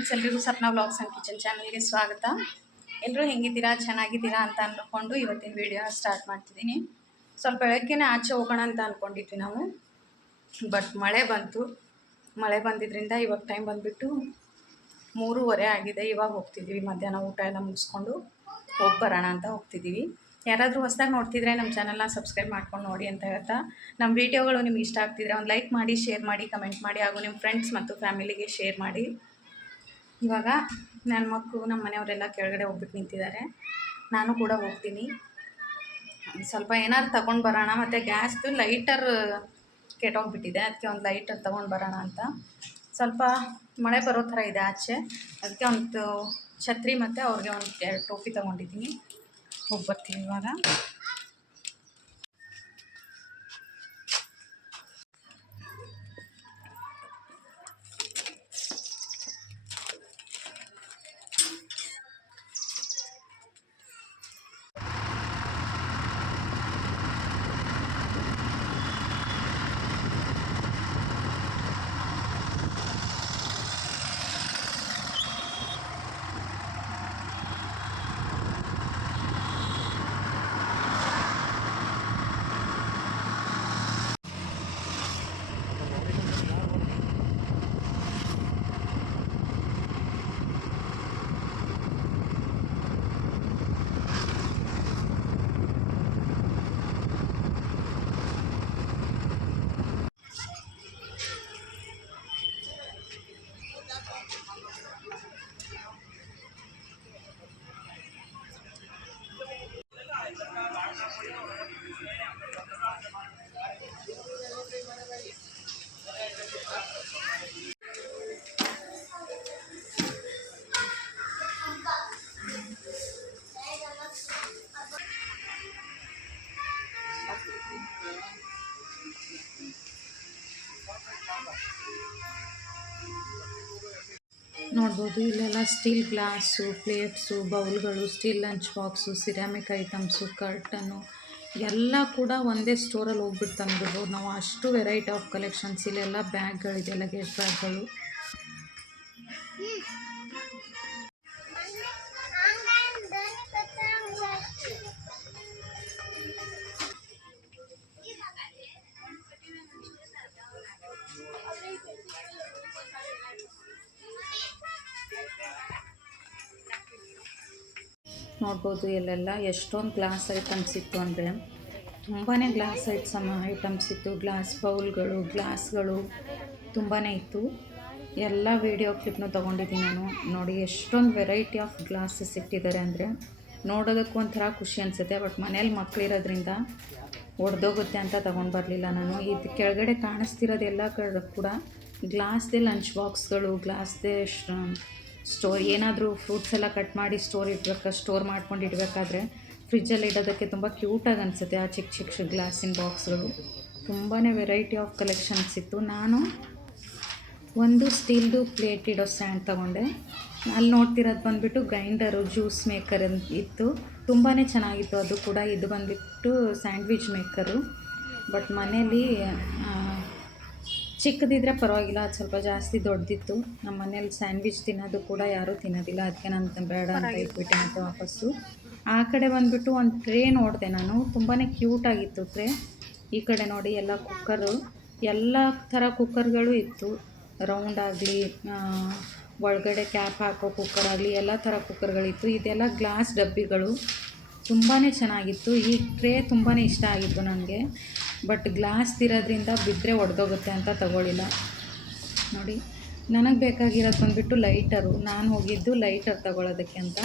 Friends, ಎಲ್ರಿಗೂ Sapna vlogs and kitchen ಚಾನಲ್ಗೆ ಸ್ವಾಗತ. ಎಲ್ಲರೂ ಹೆಂಗಿದ್ದೀರಾ, ಚೆನ್ನಾಗಿದ್ದೀರಾ ಅಂತ ಅಂದ್ಕೊಂಡು ಇವತ್ತಿನ ವಿಡಿಯೋ ಸ್ಟಾರ್ಟ್ ಮಾಡ್ತಿದ್ದೀನಿ. ಸ್ವಲ್ಪ ಬೆಳಗ್ಗೆನೇ ಆಚೆ ಹೋಗೋಣ ಅಂತ ಅಂದ್ಕೊಂಡಿದ್ವಿ ನಾವು, ಬಟ್ ಮಳೆ ಬಂತು. ಮಳೆ ಬಂದಿದ್ದರಿಂದ ಇವಾಗ ಟೈಮ್ ಬಂದುಬಿಟ್ಟು 3:30 ಆಗಿದೆ. ಇವಾಗ ಹೋಗ್ತಿದ್ದೀವಿ, ಮಧ್ಯಾಹ್ನ ಊಟ ಎಲ್ಲ ಮುಗಿಸ್ಕೊಂಡು ಹೋಗಿ ಬರೋಣ ಅಂತ ಹೋಗ್ತಿದ್ದೀವಿ. ಯಾರಾದರೂ ಹೊಸದಾಗಿ ನೋಡ್ತಿದ್ರೆ ನಮ್ಮ ಚಾನಲ್ನ ಸಬ್ಸ್ಕ್ರೈಬ್ ಮಾಡ್ಕೊಂಡು ನೋಡಿ ಅಂತ ಹೇಳ್ತಾ, ನಮ್ಮ ವೀಡಿಯೋಗಳು ನಿಮ್ಗೆ ಇಷ್ಟ ಆಗ್ತಿದ್ರೆ ಒಂದು ಲೈಕ್ ಮಾಡಿ, ಶೇರ್ ಮಾಡಿ, ಕಮೆಂಟ್ ಮಾಡಿ, ಹಾಗೂ ನಿಮ್ಮ ಫ್ರೆಂಡ್ಸ್ ಮತ್ತು ಫ್ಯಾಮಿಲಿಗೆ ಶೇರ್ ಮಾಡಿ. ಇವಾಗ ನನ್ನ ಮಕ್ಕಳು, ನಮ್ಮ ಮನೆಯವರೆಲ್ಲ ಕೆಳಗಡೆ ಹೋಗ್ಬಿಟ್ಟು ನಿಂತಿದ್ದಾರೆ. ನಾನು ಕೂಡ ಹೋಗ್ತೀನಿ. ಸ್ವಲ್ಪ ಏನಾದ್ರು ತಗೊಂಡು ಬರೋಣ, ಮತ್ತು ಗ್ಯಾಸ್ದು ಲೈಟರ್ ಕೆಟ್ಟೋಗ್ಬಿಟ್ಟಿದೆ, ಅದಕ್ಕೆ ಒಂದು ಲೈಟರ್ ತೊಗೊಂಡು ಬರೋಣ ಅಂತ. ಸ್ವಲ್ಪ ಮಳೆ ಬರೋ ಥರ ಇದೆ ಆಚೆ, ಅದಕ್ಕೆ ಒಂದು ಛತ್ರಿ ಮತ್ತು ಅವ್ರಿಗೆ ಒಂದು 2 ಟೋಪಿ ತೊಗೊಂಡಿದ್ದೀನಿ. ಹೋಗಿ ಬರ್ತೀನಿ ಇವಾಗ. ನೋಡ್ಬೋದು, ಇಲ್ಲೆಲ್ಲ ಸ್ಟೀಲ್ ಗ್ಲಾಸು, ಪ್ಲೇಟ್ಸು, ಬೌಲ್ಗಳು, steel lunch box, ceramic items, ಕರ್ಟನ್ನು ಎಲ್ಲ ಕೂಡ ಒಂದೇ ಸ್ಟೋರಲ್ಲಿ ಹೋಗ್ಬಿಟ್ಟು ತಂದ್ಬಿಡ್ಬೋದು ನಾವು. ಅಷ್ಟು ವೆರೈಟಿ ಆಫ್ ಕಲೆಕ್ಷನ್ಸ್. ಇಲ್ಲೆಲ್ಲ ಬ್ಯಾಗ್ಗಳಿದೆ, ಲಗೇಜ್ ಬ್ಯಾಗ್ಗಳು. ನೋಡ್ಬೋದು ಇಲ್ಲೆಲ್ಲ ಎಷ್ಟೊಂದು ಗ್ಲಾಸ್ ಐಟಮ್ಸ್ ಇತ್ತು, ಅಂದರೆ ತುಂಬಾ ಗ್ಲಾಸ್ ಐಟಮ್ಸ್ ಇತ್ತು. ಗ್ಲಾಸ್ ಬೌಲ್ಗಳು, ಗ್ಲಾಸ್ಗಳು ತುಂಬಾ ಇತ್ತು. ಎಲ್ಲ ವೀಡಿಯೋ ಕ್ಲಿಪ್ನು ತೊಗೊಂಡಿದ್ದೀನಿ ನಾನು. ನೋಡಿ ಎಷ್ಟೊಂದು ವೆರೈಟಿ ಆಫ್ ಗ್ಲಾಸಸ್ ಇಟ್ಟಿದ್ದಾರೆ, ಅಂದರೆ ನೋಡೋದಕ್ಕೂ ಒಂಥರ ಖುಷಿ ಅನಿಸುತ್ತೆ. ಬಟ್ ಮನೇಲಿ ಮಕ್ಕಳಿರೋದ್ರಿಂದ ಒಡೆದೋಗುತ್ತೆ ಅಂತ ತೊಗೊಂಡು ಬರಲಿಲ್ಲ ನಾನು. ಇದು ಕೆಳಗಡೆ ಕಾಣಿಸ್ತಿರೋದೆಲ್ಲ ಕೂಡ ಗ್ಲಾಸ್ದೇ ಲಂಚ್ ಬಾಕ್ಸ್ಗಳು, ಗ್ಲಾಸ್ದೇ ಸ್ಟೋರ್, ಏನಾದರೂ ಫ್ರೂಟ್ಸ್ ಎಲ್ಲ ಕಟ್ ಮಾಡಿ ಸ್ಟೋರ್ ಮಾಡ್ಕೊಂಡು ಇಡಬೇಕಾದ್ರೆ ಫ್ರಿಜ್ಜಲ್ಲಿ ಇಡೋದಕ್ಕೆ ತುಂಬ ಕ್ಯೂಟಾಗಿ ಅನಿಸುತ್ತೆ. ಆ ಚಿಕ್ಕ ಚಿಕ್ಕ ಗ್ಲಾಸಿನ ಬಾಕ್ಸ್ಗಳು ತುಂಬಾ ವೆರೈಟಿ ಆಫ್ ಕಲೆಕ್ಷನ್ಸ್ ಇತ್ತು. ನಾನು ಒಂದು ಸ್ಟೀಲ್ದು ಪ್ಲೇಟ್ ಇಡೋ ಸ್ಟ್ಯಾಂಡ್ ತೊಗೊಂಡೆ. ಅಲ್ಲಿ ನೋಡ್ತಿರೋದು ಬಂದುಬಿಟ್ಟು ಗ್ರೈಂಡರು, ಜ್ಯೂಸ್ ಮೇಕರ್ ಇತ್ತು. ತುಂಬಾ ಚೆನ್ನಾಗಿತ್ತು ಅದು ಕೂಡ. ಇದು ಬಂದುಬಿಟ್ಟು ಸ್ಯಾಂಡ್ವಿಚ್ ಮೇಕರು. ಬಟ್ ಮನೇಲಿ ಚಿಕ್ಕದಿದ್ದರೆ ಪರವಾಗಿಲ್ಲ, ಅದು ಸ್ವಲ್ಪ ಜಾಸ್ತಿ ದೊಡ್ಡದಿತ್ತು. ನಮ್ಮ ಮನೇಲಿ ಸ್ಯಾಂಡ್ವಿಚ್ ತಿನ್ನೋದು ಕೂಡ ಯಾರೂ ತಿನ್ನೋದಿಲ್ಲ, ಅದಕ್ಕೆ ನಾನು ಬೇಡ ಅಂತ ಇಟ್ಬಿಟ್ಟೆ ಮತ್ತು ವಾಪಸ್ಸು. ಆ ಕಡೆ ಬಂದುಬಿಟ್ಟು ಒಂದು ಟ್ರೇ ನೋಡಿದೆ ನಾನು, ತುಂಬಾ ಕ್ಯೂಟಾಗಿತ್ತು ಟ್ರೇ. ಈ ಕಡೆ ನೋಡಿ ಎಲ್ಲ ಕುಕ್ಕರು, ಎಲ್ಲ ಥರ ಕುಕ್ಕರ್ಗಳು ಇತ್ತು. ರೌಂಡ್ ಆಗಲಿ, ಒಳಗಡೆ ಕ್ಯಾಪ್ ಹಾಕೋ ಕುಕ್ಕರ್ ಆಗಲಿ, ಎಲ್ಲ ಥರ ಕುಕ್ಕರ್ಗಳಿತ್ತು. ಇದೆಲ್ಲ ಗ್ಲಾಸ್ ಡಬ್ಬಿಗಳು, ತುಂಬಾ ಚೆನ್ನಾಗಿತ್ತು. ಈ ಟ್ರೇ ತುಂಬಾ ಇಷ್ಟ ಆಗಿತ್ತು ನನಗೆ. ಬಟ್ ಗ್ಲಾಸ್ ಇರೋದ್ರಿಂದ ಬಿದ್ದರೆ ಒಡೆದೋಗುತ್ತೆ ಅಂತ ತಗೊಳ್ಳಿಲ್ಲ. ನೋಡಿ, ನನಗೆ ಬೇಕಾಗಿರೋದು ಬಂದುಬಿಟ್ಟು ಲೈಟರು. ನಾನು ಹೋಗಿದ್ದು ಲೈಟರ್ ತಗೊಳ್ಳೋದಕ್ಕೆ ಅಂತ.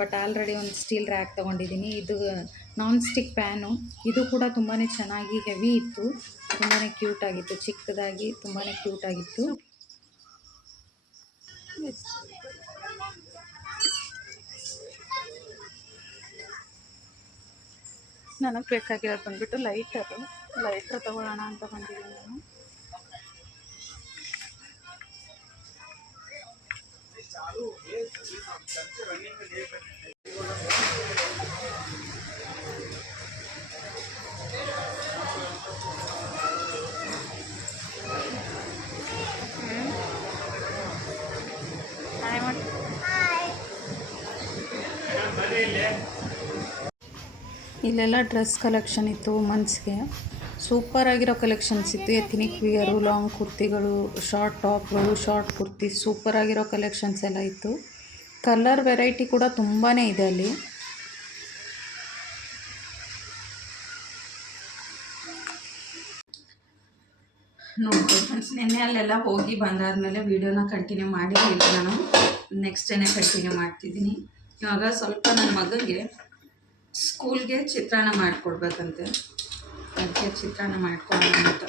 ಬಟ್ ಆಲ್ರೆಡಿ ಒಂದು ಸ್ಟೀಲ್ ರ್ಯಾಕ್ ತೊಗೊಂಡಿದ್ದೀನಿ. ಇದು ನಾನ್ ಸ್ಟಿಕ್ ಪ್ಯಾನು. ಇದು ಕೂಡ ತುಂಬಾ ಚೆನ್ನಾಗಿ ಹೆವಿ ಇತ್ತು, ತುಂಬಾ ಕ್ಯೂಟಾಗಿತ್ತು. ಚಿಕ್ಕದಾಗಿ ತುಂಬಾ ಕ್ಯೂಟಾಗಿತ್ತು. ನನಗೆ ಬೇಕಾಗಿರೋದು ಬಂದುಬಿಟ್ಟು ಲೈಟರ್ ತೊಗೊಳ್ಳೋಣ ಅಂತ ಬಂದಿದ್ದೀನಿ ನಾನು. ಇಲ್ಲೆಲ್ಲ ಡ್ರೆಸ್ ಕಲೆಕ್ಷನ್ ಇತ್ತು ವುಮನ್ಸ್ಗೆ. ಸೂಪರ್ ಆಗಿರೋ ಕಲೆಕ್ಷನ್ಸ್ ಇತ್ತು. ಎಥ್ನಿಕ್ ವಿಯರು, ಲಾಂಗ್ ಕುರ್ತಿಗಳು, ಶಾರ್ಟ್ ಟಾಪ್ಗಳು, ಶಾರ್ಟ್ ಕುರ್ತಿ, ಸೂಪರ್ ಆಗಿರೋ ಕಲೆಕ್ಷನ್ಸ್ ಎಲ್ಲ ಇತ್ತು. ಕಲರ್ ವೆರೈಟಿ ಕೂಡ ತುಂಬಾ ಇದೆ ಅಲ್ಲಿ. ನೋಡ್ಬೋದು ಫ್ರೆಂಡ್ಸ್, ನಿನ್ನೆ ಅಲ್ಲೆಲ್ಲ ಹೋಗಿ ಬಂದಾದಮೇಲೆ ವೀಡಿಯೋನ ಕಂಟಿನ್ಯೂ ಮಾಡಿರಲಿಲ್ಲ. ನಾನು ನೆಕ್ಸ್ಟ್ ಡೇನೇ ಕಂಟಿನ್ಯೂ ಮಾಡ್ತಿದ್ದೀನಿ. ಇವಾಗ ಸ್ವಲ್ಪ ನನ್ನ ಮಗನಿಗೆ ಸ್ಕೂಲ್ಗೆ ಚಿತ್ರಾನ್ನ ಮಾಡಿಕೊಡ್ಬೇಕಂತೆ, ಅದಕ್ಕೆ ಚಿತ್ರಾನ್ನ ಮಾಡ್ಕೊಳ್ಳೋಣ ಅಂತ.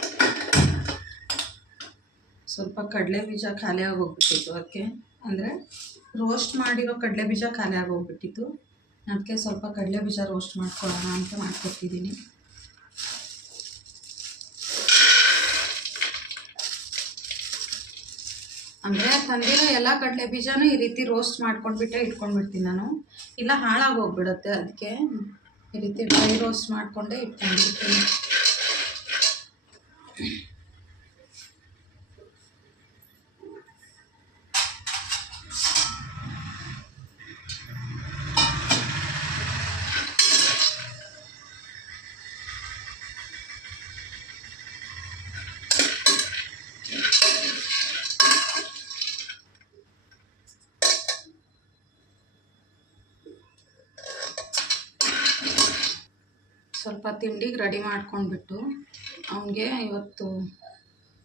ಸ್ವಲ್ಪ ಕಡಲೆ ಬೀಜ ಖಾಲಿ ಆಗೋಗ್ಬಿಟ್ಟಿತ್ತು, ಅದಕ್ಕೆ ಅಂದರೆ ರೋಸ್ಟ್ ಮಾಡಿರೋ ಕಡಲೆ ಬೀಜ ಖಾಲಿ ಆಗೋಗ್ಬಿಟ್ಟಿತ್ತು. ಅದಕ್ಕೆ ಸ್ವಲ್ಪ ಕಡಲೆ ಬೀಜ ರೋಸ್ಟ್ ಮಾಡ್ಕೊಳ್ಳೋಣ ಅಂತ ಮಾಡ್ಕೊತಿದ್ದೀನಿ. ಅಂದರೆ ತಂದಿರೋ ಎಲ್ಲ ಕಡಲೆ ಬೀಜನೂ ಈ ರೀತಿ ರೋಸ್ಟ್ ಮಾಡ್ಕೊಂಡ್ಬಿಟ್ಟೆ ಇಟ್ಕೊಂಡ್ಬಿಡ್ತೀನಿ ನಾನು, ಇಲ್ಲ ಹಾಳಾಗೋಗ್ಬಿಡುತ್ತೆ. ಅದಕ್ಕೆ ಈ ರೀತಿ ಡ್ರೈ ರೋಸ್ಟ್ ಮಾಡಿಕೊಂಡೇ ಇಟ್ಕೊಂಡ್ಬಿಡ್ತೀನಿ. ಸ್ವಲ್ಪ ತಿಂಡಿಗೆ ರೆಡಿ ಮಾಡ್ಕೊಂಡ್ಬಿಟ್ಟು, ಅವನಿಗೆ ಇವತ್ತು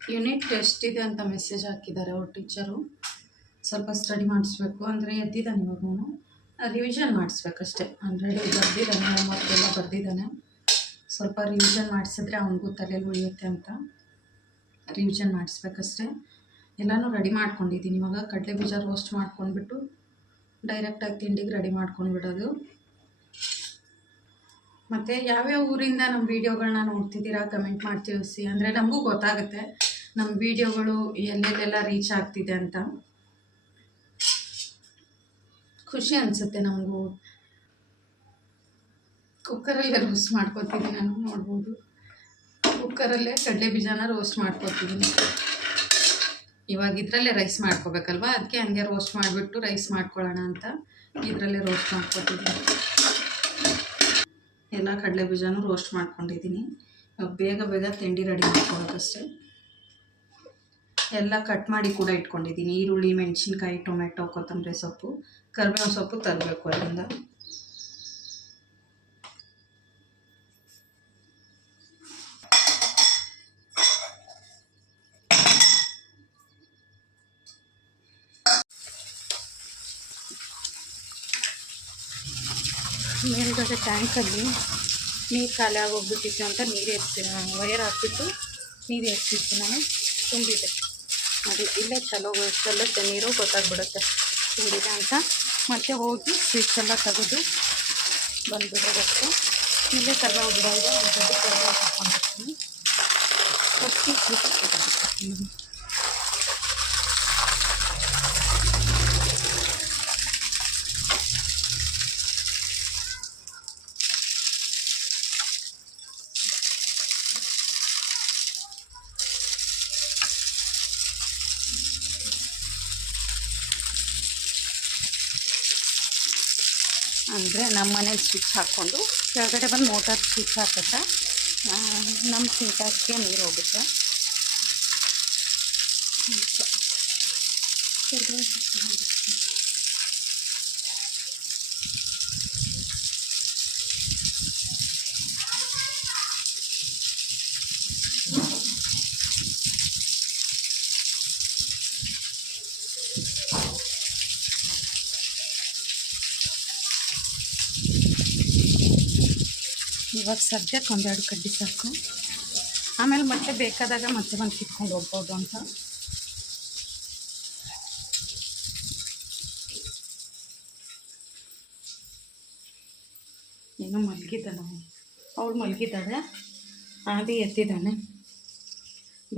ಯೂನಿಟ್ ಟೆಸ್ಟ್ ಇದೆ ಅಂತ ಮೆಸೇಜ್ ಹಾಕಿದ್ದಾರೆ ಅವ್ರ ಟೀಚರು. ಸ್ವಲ್ಪ ಸ್ಟಡಿ ಮಾಡಿಸ್ಬೇಕು, ಅಂದರೆ ಎದ್ದಿದ್ದಾನೆ ಇವಾಗ ಅವನು, ರಿವಿಷನ್ ಮಾಡಿಸ್ಬೇಕಷ್ಟೆ. ಆಲ್ರೆಡಿ ಬರೆದಿದ್ದಾನೆ, ಹೋಮ್ವರ್ಕೆಲ್ಲ ಬರೆದಿದ್ದಾನೆ. ಸ್ವಲ್ಪ ರಿವಿಷನ್ ಮಾಡಿಸಿದ್ರೆ ಅವನಿಗೂ ತಲೆಯಲ್ಲಿ ಉಳಿಯುತ್ತೆ ಅಂತ ರಿವಿಷನ್ ಮಾಡಿಸ್ಬೇಕಷ್ಟೆ. ಎಲ್ಲನೂ ರೆಡಿ ಮಾಡ್ಕೊಂಡಿದ್ದೀನಿ. ಇವಾಗ ಕಡಲೆ ಬೀಜ ರೋಸ್ಟ್ ಮಾಡ್ಕೊಂಡ್ಬಿಟ್ಟು ಡೈರೆಕ್ಟಾಗಿ ತಿಂಡಿಗೆ ರೆಡಿ ಮಾಡ್ಕೊಂಡ್ಬಿಡೋದು. ಮತ್ತು ಯಾವ್ಯಾವ ಊರಿಂದ ನಮ್ಮ ವೀಡಿಯೋಗಳನ್ನ ನೋಡ್ತಿದ್ದೀರಾ ಕಮೆಂಟ್ ಮಾಡಿ ತಿಳಿಸಿ, ಅಂದರೆ ನಮಗೂ ಗೊತ್ತಾಗುತ್ತೆ ನಮ್ಮ ವೀಡಿಯೋಗಳು ಎಲ್ಲೆಲ್ಲೆಲ್ಲ ರೀಚ್ ಆಗ್ತಿದೆ ಅಂತ. ಖುಷಿ ಅನಿಸುತ್ತೆ ನಮಗೂ. ಕುಕ್ಕರಲ್ಲೇ ರೋಸ್ಟ್ ಮಾಡ್ಕೊತೀನಿ ನಾನು, ನೋಡ್ಬೋದು. ಕುಕ್ಕರಲ್ಲೇ ಕಡಲೆ ಬೀಜನ ರೋಸ್ಟ್ ಮಾಡ್ಕೊತಿದ್ದೀನಿ. ಇವಾಗ ಇದರಲ್ಲೇ ರೈಸ್ ಮಾಡ್ಕೋಬೇಕಲ್ವ, ಅದಕ್ಕೆ ಹಂಗೆ ರೋಸ್ಟ್ ಮಾಡಿಬಿಟ್ಟು ರೈಸ್ ಮಾಡ್ಕೊಳ್ಳೋಣ ಅಂತ ಇದರಲ್ಲೇ ರೋಸ್ಟ್ ಮಾಡ್ಕೊತಿದ್ದೀನಿ. ಎಲ್ಲ ಕಡಲೆ ಬೀಜನೂ ರೋಸ್ಟ್ ಮಾಡ್ಕೊಂಡಿದ್ದೀನಿ. ಬೇಗ ಬೇಗ ತಿಂಡಿ ರೆಡಿ ಮಾಡ್ಕೊಬೇಕಷ್ಟೆ. ಎಲ್ಲ ಕಟ್ ಮಾಡಿ ಕೂಡ ಇಟ್ಕೊಂಡಿದ್ದೀನಿ. ಈರುಳ್ಳಿ, ಮೆಣಸಿನ್ಕಾಯಿ, ಟೊಮೆಟೊ, ಕೊತ್ತಂಬರಿ ಸೊಪ್ಪು, ಕರಿಬೇವು ಸೊಪ್ಪು ತರಬೇಕು ಅಲ್ಲಿಂದ. ಮೇಲ್ಗಡೆ ಟ್ಯಾಂಕಲ್ಲಿ ನೀರು ಖಾಲಿ ಆಗೋಗ್ಬಿಟ್ಟಿತ್ತು ಅಂತ ನೀರು ವಯರ್ ಹಾಕ್ಬಿಟ್ಟು ನೀರು ಎತ್ತಿತ್ತು ನಾನು, ತುಂಬಿದೆ. ಅದು ಇಲ್ಲೇ ಚೆಲ್ಲುತ್ತೆ ನೀರು, ಗೊತ್ತಾಗ್ಬಿಡುತ್ತೆ ತುಂಬಿದೆ ಅಂತ. ಮತ್ತೆ ಹೋಗಿ ಸ್ವಿಚ್ ಎಲ್ಲ ತೆಗೆದು ಬಂದುಬಿಡೋದಕ್ಕೆ. ಇಲ್ಲೇ ಕರ್ಬೇವು ಗಿಡ ಇದೆ, ಒಂದು ಕರ್ಬೇವು ಹಾಕ್ಕೊಂಡಿರ್ತೀನಿ. ಫಸ್ಟಿಗೆ ಸ್ವಿಚ್ ತೆಗೆದು ಅಂದರೆ ನಮ್ಮ ಮನೇಲಿ ಸ್ವಿಚ್ ಹಾಕ್ಕೊಂಡು ಕೆಳಗಡೆ ಬಂದು ಮೋಟರ್ ಸ್ವಿಚ್ ಹಾಕಿದ್ರೆ ನಮ್ಮ ಸಿಂಟ್ಯಾಕ್ಸ್ಗೆ ನೀರು ಹೋಗುತ್ತೆ. ಇವಾಗ ಸದ್ಯಕ್ಕೆ ಒಂದೆರಡು ಕಡ್ಡಿ ಸಾಕು, ಆಮೇಲೆ ಮತ್ತೆ ಬೇಕಾದಾಗ ಮತ್ತೆ ಬಂದು ಕಿತ್ಕೊಂಡು ಹೋಗ್ಬೋದು ಅಂತ. ಏನೋ ಮಲಗಿದ್ದಾನೆ ಅವಳು ಮಲಗಿದ್ದಾಳೆ, ಆದಿ ಎತ್ತಿದ್ದಾನೆ.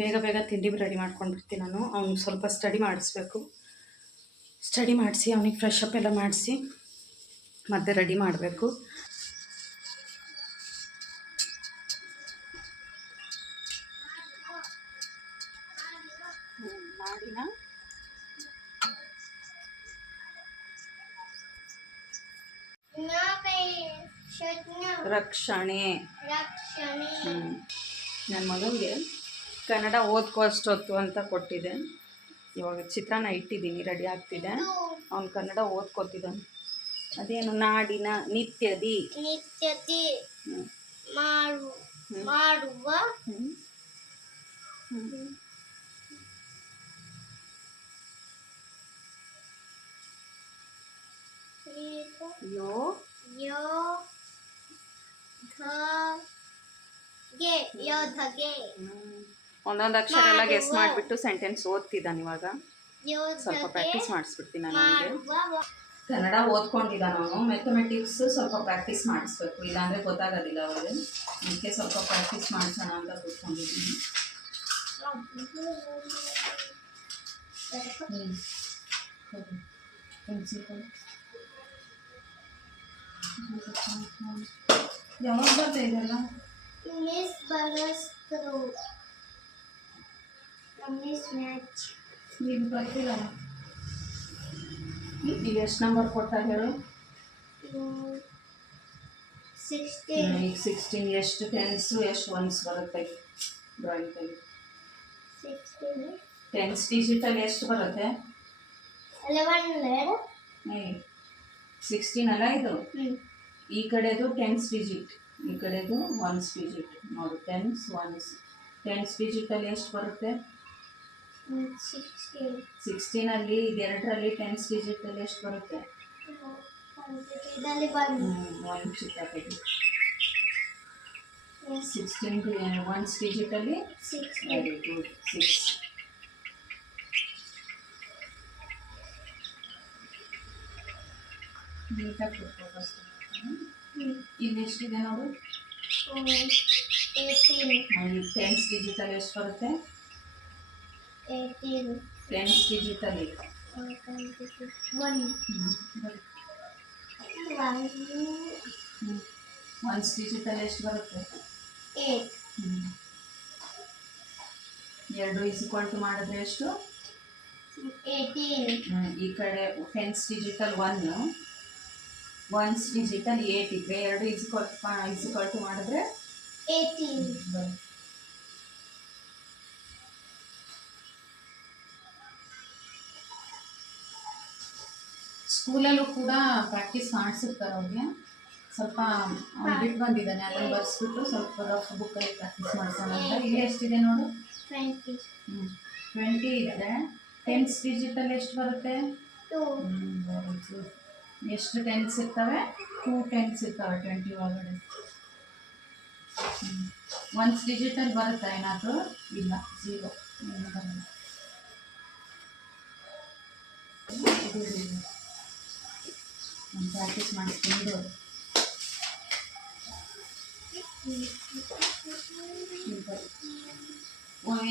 ಬೇಗ ಬೇಗ ತಿಂಡಿ ರೆಡಿ ಮಾಡ್ಕೊಂಡ್ಬಿಡ್ತೀನಿ ನಾನು. ಅವ್ನಿಗೆ ಸ್ವಲ್ಪ ಸ್ಟಡಿ ಮಾಡಿಸ್ಬೇಕು. ಸ್ಟಡಿ ಮಾಡಿಸಿ ಅವನಿಗೆ ಫ್ರೆಶ್ ಅಪ್ ಎಲ್ಲ ಮಾಡಿಸಿ ಮತ್ತೆ ರೆಡಿ ಮಾಡಬೇಕು. ಮಾಡಿನ ರಕ್ಷಣೆ. ನನ್ನ ಮಗನಿಗೆ ಕನ್ನಡ ಓದ್ಕೋ ಅಷ್ಟೊತ್ತು ಅಂತ ಕೊಟ್ಟಿದ್ದೆ. ಇವಾಗ ಚಿತ್ರಾನ್ನ ಇಟ್ಟಿದ್ದೀನಿ, ರೆಡಿ ಆಗ್ತಿದೆ. ಅವ್ನು ಕನ್ನಡ ಓದ್ಕೋತಿದ್ದಾನೆ. ಅದೇನು ನಾಡಿನ ನಿತ್ಯದಿ ಮಾಡುವ ಒಂದೊಂದು ಅಕ್ಷರ ಎಲ್ಲ ಗೆಸ್ ಮಾಡಿಬಿಟ್ಟು ಸೆಂಟೆನ್ಸ್ ಓದ್ತಿದ್ದಾನೆ. ಇವಾಗ ಸ್ವಲ್ಪ ಪ್ರಾಕ್ಟೀಸ್ ಮಾಡಿಸ್ಬಿಡ್ತೀನಿ ನಾನು ಅವನಿಗೆ. ಕನ್ನಡ ಓದ್ಕೊಂಡಿದ್ದಾನೆ ಅವನು. ಮ್ಯಾಥಮೆಟಿಕ್ಸ್ ಸ್ವಲ್ಪ ಪ್ರಾಕ್ಟೀಸ್ ಮಾಡಿಸ್ಬೇಕು, ಇಲ್ಲಾಂದರೆ ಗೊತ್ತಾಗೋದಿಲ್ಲ ಅವರಿಗೆ. ಅದಕ್ಕೆ ಸ್ವಲ್ಪ ಪ್ರಾಕ್ಟೀಸ್ ಮಾಡಿಸೋಣ ಅಂತ ಕೂತ್ಕೊಂಡಿದ್ದೀನಿ. ಯಾವಾಗ ಬರ್ತಾ ಇದೆಯಲ್ಲ ನೀವು ಬರ್ತಿಲ್ಲ. ಈಗ ಎಷ್ಟು ನಂಬರ್ ಕೊಟ್ಟ ಹೇಳು? ಈಗ 16. ಎಷ್ಟು ಟೆನ್ಸು ಎಷ್ಟು ಒನ್ಸ್ ಬರುತ್ತೆ ಡ್ರಾಯಿಂಗ್ ತೆಗಿ. ಟೆನ್ಸ್ ಡಿಜಿಟಲ್ ಎಷ್ಟು ಬರುತ್ತೆ? 16 ಅಲ್ಲ ಇದು. ಈ ಕಡೆದು ಟೆನ್ಸ್ ಡಿಜಿಟ್, ಈ ಕಡೆದು ಒನ್ಸ್ ಡಿಜಿಟ್. ನೋಡು, ಟೆನ್ಸ್ ಒನ್ಸ್. ಟೆನ್ಸ್ ಡಿಜಿಟಲ್ಲಿ ಎಷ್ಟು ಬರುತ್ತೆ? 16 ಅಲ್ಲಿ ಇದೆರಡರಲ್ಲಿ ಟೆನ್ಸ್ ಡಿಜಿಟಲ್ಲಿ ಎಷ್ಟು ಬರುತ್ತೆ? 1 ಚಿತ್ರ ತೆಗಿ. 16 ಒನ್ಸ್ ಡಿಜಿಟಲ್ಲಿ 6. Very good, 6. ನೀಟಾಗಿ ಫೋಕಸ್. ಇಲ್ಲಿ ಎಷ್ಟಿದೆ ನೋಡು? 18. ಟೆನ್ಸ್ ಡಿಜಿಟಲ್ ಎಷ್ಟು ಬರುತ್ತೆ? 18. Tense digitally 1. ಒನ್ಸ್ ಡಿಜಿಟಲ್ ಎಷ್ಟು ಬರುತ್ತೆ? 8. 2 ಈಸ್ ಈಕ್ವಲ್ ಟು ಮಾಡಿದ್ರೆ ಎಷ್ಟು? 18. ಈ ಕಡೆ ಟೆನ್ಸ್ ಡಿಜಿಟಲ್ 1, ಒನ್ಸ್ ಡಿಜಿಟಲ್ 8 ಇದ್ರೆ 2 ಈಸ್ ಈಕ್ವಲ್ ಟು ಮಾಡಿದ್ರೆ 18. ಸ್ಕೂಲಲ್ಲೂ ಕೂಡ ಪ್ರಾಕ್ಟೀಸ್ ಮಾಡಿಸಿರ್ತಾರೆ ಅವ್ರಿಗೆ. ಸ್ವಲ್ಪ ಬಿಟ್ಟು ಬಂದಿದ್ದಾನೆ, ಅದನ್ನು ಬರ್ಸ್ಬಿಟ್ಟು ಸ್ವಲ್ಪ ರಫ್ ಬುಕ್ಕಲ್ಲಿ ಪ್ರಾಕ್ಟೀಸ್ ಮಾಡ್ಸೋಣ ಅಂತ. ಇಲ್ಲಿ ಎಷ್ಟಿದೆ ನೋಡು? 20 ಇದ್ದರೆ ಟೆನ್ಸ್ ಡಿಜಿಟಲ್ ಎಷ್ಟು ಬರುತ್ತೆ? 2. ಎಷ್ಟು ಟೆನ್ಸ್ ಇರ್ತವೆ? 2 ಟೆನ್ಸ್ ಇರ್ತವೆ 20 ಒಳಗಡೆ. ಒನ್ಸ್ ಡಿಜಿಟಲ್ ಬರುತ್ತಾ ಏನಾದರೂ? ಇಲ್ಲ, 0. ಪ್ರಾಕ್ಟೀಸ್ ಮಾಡಿಸ್ಕೊಂಡು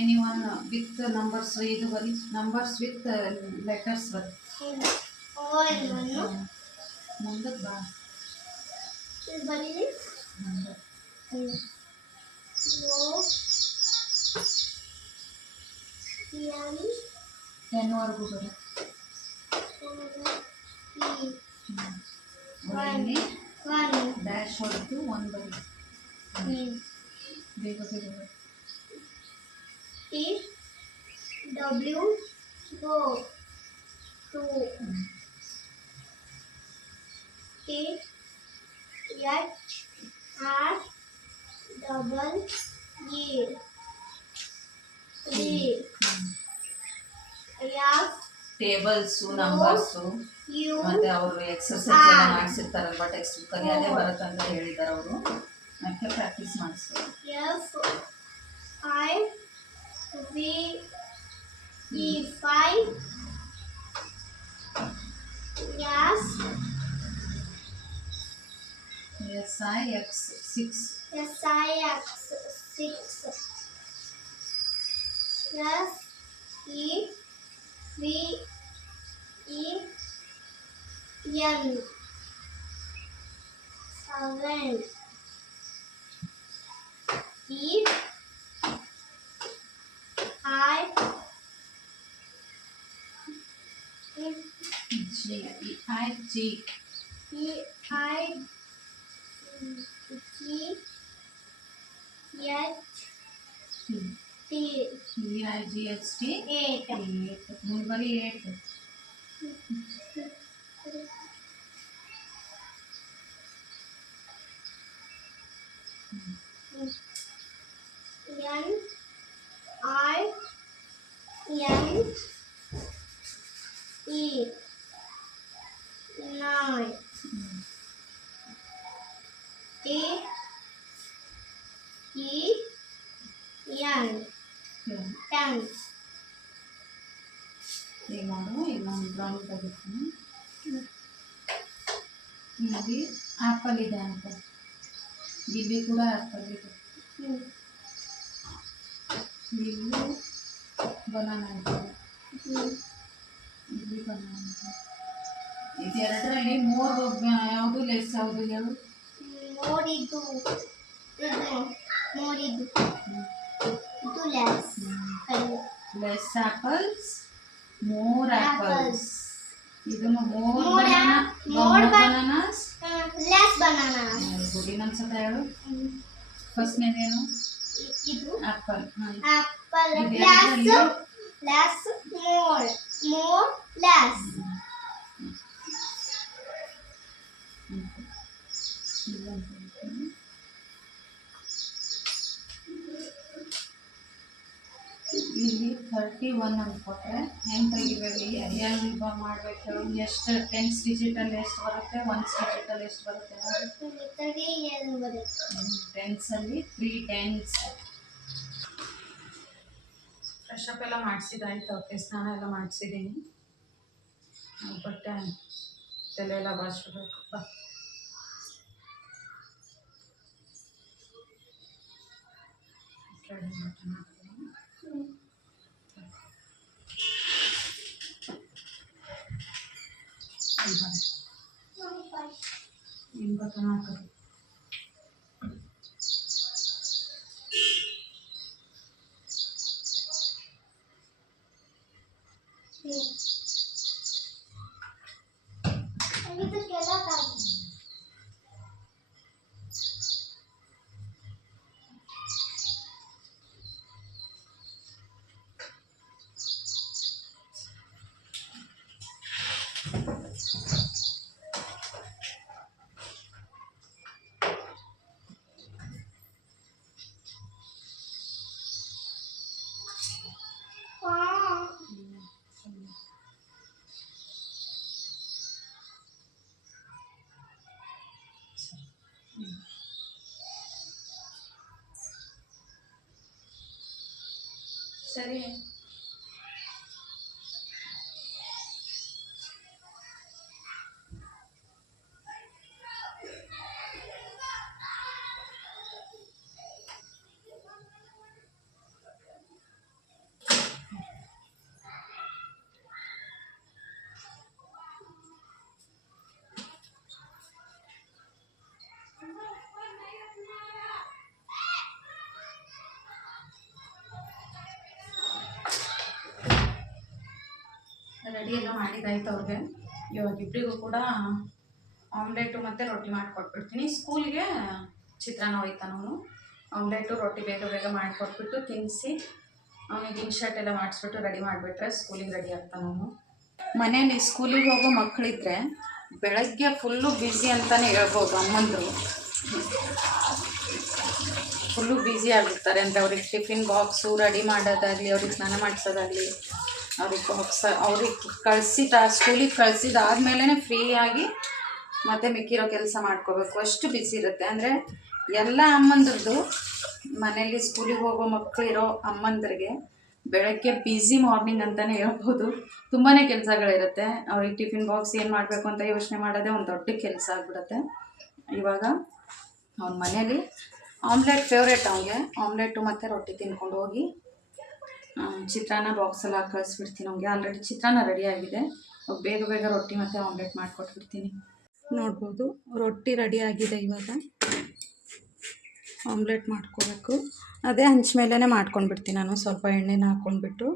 ಎನಿವನ್ ವಿತ್ ನಂಬರ್ಸ್. ಇದು ಬರೀ ನಂಬರ್ಸ್ ವಿತ್ ಲೆಟರ್ಸ್ ಬರೀ. ಮುಂದಕ್ಕೆ ಬಾ. ಬರೀ 10 ವರೆಗೂ ಬರೀ. 1 ಡ್ಯಾಶ್ ಹೊಡೆದು 1 ಬರೀ. ಬೇಗ ಬೇಗ ಬರೀ. W 2 H R double E 3 F tables, numbers, ಮತ್ತೆ ಅವರು ಎಕ್ಸರ್ಸೈಸ್ ಎಲ್ಲ ಮಾಡಿಸಿರ್ತಾರಲ್ವ ಟೆಕ್ಸ್ಟ್ ಬುಕ್ಕಲ್ಲಿ, ಅದೇ ಬರುತ್ತಂತ ಹೇಳಿದ್ದಾರೆ ಅವರು. ಅದಕ್ಕೆ ಪ್ರಾಕ್ಟೀಸ್ ಮಾಡಿಸ್ತಾರೆ. F I V E 5 S I X 6 S E V E N 7 E I G E I EIGHT 8. ಮುಂದೆ ಬರೀ 8. Nine. 10. ಈಗ ನೋಡು ಇನ್ನೊಂದು ಬ್ರೌನ್ ತೆಗಿತೀನಿ. ಇಲ್ಲಿ ಆ್ಯಪಲ್ ಇದೆ ಅಂತ, ಇಲ್ಲಿ ಕೂಡ ಆ್ಯಪಲ್ ಇದೆ, ಇಲ್ಲೂ ಬನಾನಾ ಇದೆ, ಇಲ್ಲಿ ಬನಾನಾ ಇದೆ. ಇದೆರಡರಲ್ಲಿ ಯಾವುದು ಲೆಸ್ ಯಾವುದು ಹೇಳು? ನೋಡಿದ್ದು ಲೆಸ್ ಆಪಲ್ಸ್, ಮೋರ್ ಆಪಲ್ಸ್. ಇದನ್ನು more bananas, less bananas. Good. ಇನ್ನೊಂದು ಸತ ಹೇಳು. ಫಸ್ಟ್ನೇದೇನು? ಇದು apple. Apple. Less more less. ಇಲ್ಲಿ 31 ಅಂದ್ಕೊಟ್ರೆ ಹೆಂಗೆ ತೆಗಿಬೇಕು? ಹೆಂಗೆ ಮಾಡ್ಬೇಕು ಹೇಳು? ಎಷ್ಟು ಟೆನ್ಸ್ ಡಿಜಿಟಲ್ಲಿ ಎಷ್ಟು ಬರುತ್ತೆ, ಒನ್ಸ್ ಡಿಜಿಟಲ್ ಎಷ್ಟು ಬರುತ್ತೆ? ಟೆನ್ಸಲ್ಲಿ 3 ಟೆನ್ಸ್. ಫ್ರೆಶ್ ಅಪ್ ಎಲ್ಲ ಮಾಡಿಸಿದಾಯ್ತು. ಓಕೆ, ಸ್ನಾನ ಎಲ್ಲ ಮಾಡಿಸಿದ್ದೀನಿ. ಬಟ್ಟೆ ತಲೆ ಎಲ್ಲ ಬಾಚ್ಬೇಕು. ಬಟನ್ ಹಾಕೋದು. ಸರಿ. ರೆಡಿ ಎಲ್ಲ ಮಾಡಿದಾಯ್ತು ಅವ್ರಿಗೆ. ಇವಾಗ ಇಬ್ಬರಿಗೂ ಕೂಡ ಆಮ್ಲೆಟು ಮತ್ತು ರೊಟ್ಟಿ ಮಾಡಿಕೊಟ್ಬಿಡ್ತೀನಿ. ಸ್ಕೂಲಿಗೆ ಚಿತ್ರಾನ್ನ ಹೋಯ್ತಾನ ಅವನು. ಆಮ್ಲೆಟು ರೊಟ್ಟಿ ಬೇಗ ಬೇಗ ಮಾಡಿಕೊಟ್ಬಿಟ್ಟು ತಿನ್ನಿಸಿ ಅವನಿಗೆ ಇನ್ಶರ್ಟ್ ಎಲ್ಲ ಮಾಡಿಸ್ಬಿಟ್ಟು ರೆಡಿ ಮಾಡಿಬಿಟ್ರೆ ಸ್ಕೂಲಿಗೆ ರೆಡಿ ಆಗ್ತಾನೆ ಅವನು. ಮನೇಲಿ ಸ್ಕೂಲಿಗೆ ಹೋಗೋ ಮಕ್ಕಳಿದ್ರೆ ಬೆಳಗ್ಗೆ ಫುಲ್ಲು ಬ್ಯುಸಿ ಅಂತಲೇ ಹೇಳ್ಬೋದು. ಅಮ್ಮಂದರು ಫುಲ್ಲು ಬ್ಯುಸಿ ಆಗಿರ್ತಾರೆ. ಅಂದರೆ ಅವ್ರಿಗೆ ಟಿಫಿನ್ ಬಾಕ್ಸು ರೆಡಿ ಮಾಡೋದಾಗಲಿ, ಅವ್ರಿಗೆ ಸ್ನಾನ ಮಾಡಿಸೋದಾಗಲಿ, ಅವ್ರಿಗೆ ಅವ್ರಿಗೆ ಸ್ಕೂಲಿಗೆ ಕಳಿಸಿದಾದ್ಮೇಲೆ ಫ್ರೀಯಾಗಿ ಮತ್ತೆ ಮಿಕ್ಕಿರೋ ಕೆಲಸ ಮಾಡ್ಕೋಬೇಕು, ಅಷ್ಟು ಬ್ಯುಸಿ ಇರುತ್ತೆ. ಅಂದರೆ ಎಲ್ಲ ಅಮ್ಮಂದ್ರದ್ದು ಮನೇಲಿ ಸ್ಕೂಲಿಗೆ ಹೋಗೋ ಮಕ್ಕಳಿರೋ ಅಮ್ಮಂದ್ರಿಗೆ ಬೆಳಗ್ಗೆ ಬ್ಯುಸಿ ಮಾರ್ನಿಂಗ್ ಅಂತಲೇ ಹೇಳ್ಬೋದು. ತುಂಬಾ ಕೆಲಸಗಳಿರುತ್ತೆ. ಅವ್ರಿಗೆ ಟಿಫಿನ್ ಬಾಕ್ಸ್ ಏನು ಮಾಡಬೇಕು ಅಂತ ಯೋಚನೆ ಮಾಡೋದೇ ಒಂದು ದೊಡ್ಡ ಕೆಲಸ ಆಗಿಬಿಡುತ್ತೆ. ಇವಾಗ ಅವ್ನ ಮನೇಲಿ ಆಮ್ಲೆಟ್ ಫೇವ್ರೇಟ್ ಅವನಿಗೆ. ಆಮ್ಲೆಟು ಮತ್ತು ರೊಟ್ಟಿ ತಿನ್ಕೊಂಡು ಹೋಗಿ ಚಿತ್ರಾನ್ನ ಬಾಕ್ಸಲ್ಲಿ ಹಾಕಿ ಕಳಿಸ್ಬಿಡ್ತೀನಿ ಅವ್ನಿಗೆ. ಆಲ್ರೆಡಿ ಚಿತ್ರಾನ್ನ ರೆಡಿಯಾಗಿದೆ. ಬೇಗ ಬೇಗ ರೊಟ್ಟಿ ಮತ್ತು ಆಮ್ಲೆಟ್ ಮಾಡಿಕೊಟ್ಬಿಡ್ತೀನಿ. ನೋಡ್ಬೋದು ರೊಟ್ಟಿ ರೆಡಿಯಾಗಿದೆ. ಇವಾಗ ಆಮ್ಲೆಟ್ ಮಾಡ್ಕೋಬೇಕು. ಅದೇ ಹಂಚ ಮೇಲೇ ಮಾಡ್ಕೊಂಡ್ಬಿಡ್ತೀನಿ ನಾನು. ಸ್ವಲ್ಪ ಎಣ್ಣೆನ ಹಾಕ್ಕೊಂಡ್ಬಿಟ್ಟು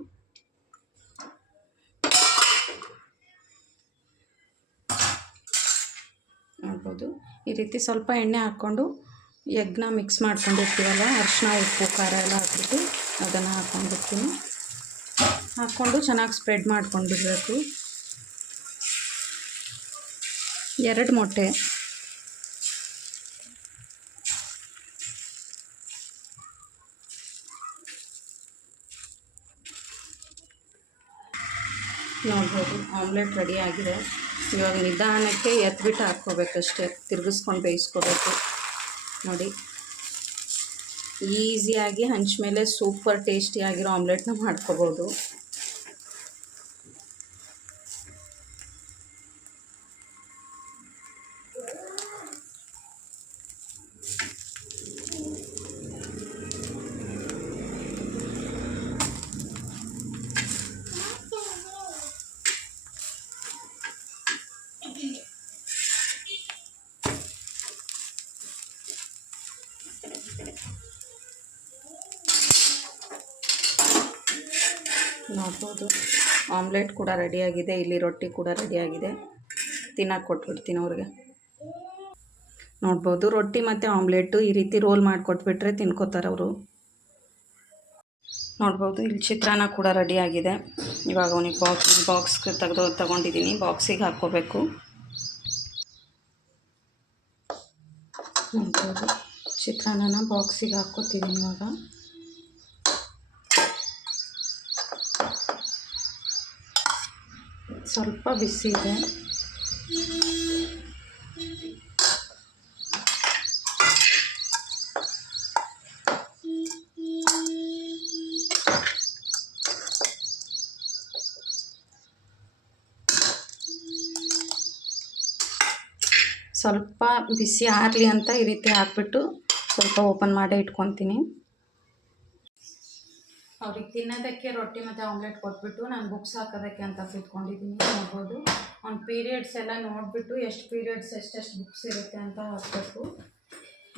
ನೋಡ್ಬೋದು ಈ ರೀತಿ ಸ್ವಲ್ಪ ಎಣ್ಣೆ ಹಾಕ್ಕೊಂಡು ಎಗ್ನ ಮಿಕ್ಸ್ ಮಾಡ್ಕೊಂಡಿರ್ತೀವಲ್ಲ, ಅರಿಶಿನ ಉಪ್ಪು ಖಾರ ಎಲ್ಲ ಹಾಕ್ಬಿಟ್ಟು ಅದನ್ನು ಹಾಕ್ಕೊಂಡ್ಬಿಡ್ತೀನಿ. ಹಾಕ್ಕೊಂಡು ಚೆನ್ನಾಗಿ ಸ್ಪ್ರೆಡ್ ಮಾಡ್ಕೊಂಡು ಬಿಡಬೇಕು. 2 ಮೊಟ್ಟೆ, ನೋಡ್ಬೋದು ಆಮ್ಲೆಟ್ ರೆಡಿ ಆಗಿದೆ. ಇವಾಗ ನಿಧಾನಕ್ಕೆ ಎತ್ಬಿಟ್ಟು ಹಾಕ್ಕೋಬೇಕಷ್ಟೇ, ತಿರುಗಿಸ್ಕೊಂಡು ಬೇಯಿಸ್ಕೋಬೇಕು. ನೋಡಿ, ಈಸಿಯಾಗಿ ಹಂಚ ಮೇಲೆ ಸೂಪರ್ ಟೇಸ್ಟಿಯಾಗಿರೋ ಆಮ್ಲೆಟ್ನ ಮಾಡ್ಕೋಬೋದು. ನೋಡ್ಬೋದು ಆಮ್ಲೆಟ್ ಕೂಡ ರೆಡಿಯಾಗಿದೆ. ಇಲ್ಲಿ ರೊಟ್ಟಿ ಕೂಡ ರೆಡಿಯಾಗಿದೆ. ತಿನ್ನೋಕೆ ಕೊಟ್ಬಿಡ್ತೀನಿ ಅವ್ರಿಗೆ. ನೋಡ್ಬೋದು ರೊಟ್ಟಿ ಮತ್ತು ಆಮ್ಲೆಟು ಈ ರೀತಿ ರೋಲ್ ಮಾಡಿಕೊಟ್ಬಿಟ್ರೆ ತಿನ್ಕೋತಾರೆ ಅವರು. ನೋಡ್ಬೋದು ಇಲ್ಲಿ ಚಿತ್ರಾನ್ನ ಕೂಡ ರೆಡಿಯಾಗಿದೆ. ಇವಾಗ ಅವನಿಗೆ ಬಾಕ್ಸ್ಗೆ ತಗೊಂಡಿದ್ದೀನಿ, ಬಾಕ್ಸಿಗೆ ಹಾಕ್ಕೋಬೇಕು. ನೋಡ್ಬೋದು ಚಿತ್ರಾನ್ನ ಬಾಕ್ಸಿಗೆ ಹಾಕ್ಕೋತಿದ್ದೀನಿ ಇವಾಗ. ಸ್ವಲ್ಪ ಬಿಸಿ ಇದೆ. ಸ್ವಲ್ಪ ಬಿಸಿ ಆರಲಿ ಅಂತ ಈ ರೀತಿ ಹಾಕ್ಬಿಟ್ಟು ಸ್ವಲ್ಪ ಓಪನ್ ಮಾಡೇ ಇಟ್ಕೊತೀನಿ. ಅವ್ರಿಗೆ ತಿನ್ನೋದಕ್ಕೆ ರೊಟ್ಟಿ ಮತ್ತು ಆಮ್ಲೆಟ್ ಕೊಟ್ಬಿಟ್ಟು ನಾನು ಬುಕ್ಸ್ ಹಾಕೋದಕ್ಕೆ ಅಂತ ಇಟ್ಕೊಂಡಿದ್ದೀನಿ. ನೋಡ್ಬೋದು ಅವ್ನ ಪೀರಿಯಡ್ಸ್ ಎಲ್ಲ ನೋಡಿಬಿಟ್ಟು ಎಷ್ಟು ಪೀರಿಯಡ್ಸ್ ಎಷ್ಟೆಷ್ಟು ಬುಕ್ಸ್ ಇರುತ್ತೆ ಅಂತ ಹಾಕಬೇಕು.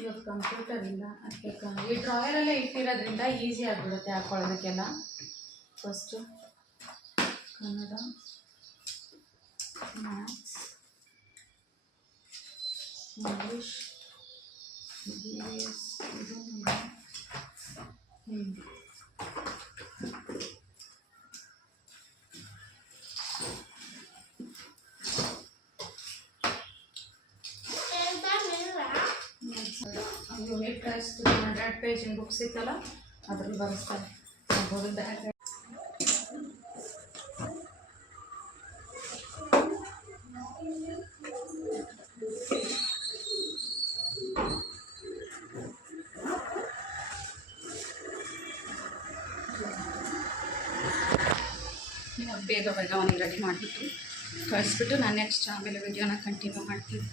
ಇವಾಗ ಕಂಪ್ಯೂಟರ್ ಇಲ್ಲ, ಅದಕ್ಕೆ ಈ ಡ್ರಾಯರಲ್ಲೇ ಇಟ್ಟಿರೋದ್ರಿಂದ ಈಸಿ ಆಗಿಬಿಡುತ್ತೆ ಹಾಕ್ಕೊಳ್ಳೋದಕ್ಕೆಲ್ಲ. First Kannada, maths, English, GS, Hindi. Unit test 100 ಪೇಜಿನ ಬುಕ್ಸ್ ಇತ್ತಲ್ಲ ಅದ್ರಲ್ಲಿ ಬರೆಸ್ತಾರೆ. ನೋಡ್ಬೋದು ಬ್ಯಾಗ್ ಬೇಗ ಅವನಿಗೆ ರೆಡಿ ಮಾಡಿಬಿಟ್ಟು ಕಳಿಸ್ಬಿಟ್ಟು ನಾನು ನೆಕ್ಸ್ಟ್ ಆಮೇಲೆ ವಿಡಿಯೋನ ಕಂಟಿನ್ಯೂ ಮಾಡ್ತೀನಿ.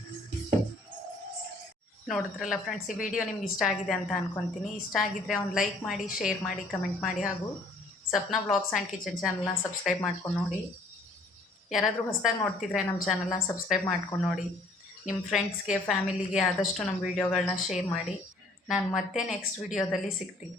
ನೋಡಿದ್ರಲ್ಲ ಫ್ರೆಂಡ್ಸ್, ಈ ವಿಡಿಯೋ ನಿಮ್ಗೆ ಇಷ್ಟ ಆಗಿದೆ ಅಂತ ಅಂದ್ಕೊತೀನಿ. ಇಷ್ಟ ಆಗಿದ್ದರೆ ಒಂದು ಲೈಕ್ ಮಾಡಿ, ಶೇರ್ ಮಾಡಿ, ಕಮೆಂಟ್ ಮಾಡಿ, ಹಾಗೂ ಸಪ್ನಾ ವ್ಲಾಗ್ಸ್ ಆ್ಯಂಡ್ ಕಿಚನ್ ಚಾನಲ್ನ ಸಬ್ಸ್ಕ್ರೈಬ್ ಮಾಡ್ಕೊಂಡು ನೋಡಿ. ಯಾರಾದರೂ ಹೊಸದಾಗಿ ನೋಡ್ತಿದ್ರೆ ನಮ್ಮ ಚಾನಲ್ನ ಸಬ್ಸ್ಕ್ರೈಬ್ ಮಾಡ್ಕೊಂಡು ನೋಡಿ. ನಿಮ್ಮ ಫ್ರೆಂಡ್ಸ್ಗೆ, ಫ್ಯಾಮಿಲಿಗೆ ಆದಷ್ಟು ನಮ್ಮ ವೀಡಿಯೋಗಳನ್ನ ಶೇರ್ ಮಾಡಿ. ನಾನು ಮತ್ತೆ ನೆಕ್ಸ್ಟ್ ವಿಡಿಯೋದಲ್ಲಿ ಸಿಗ್ತೀನಿ.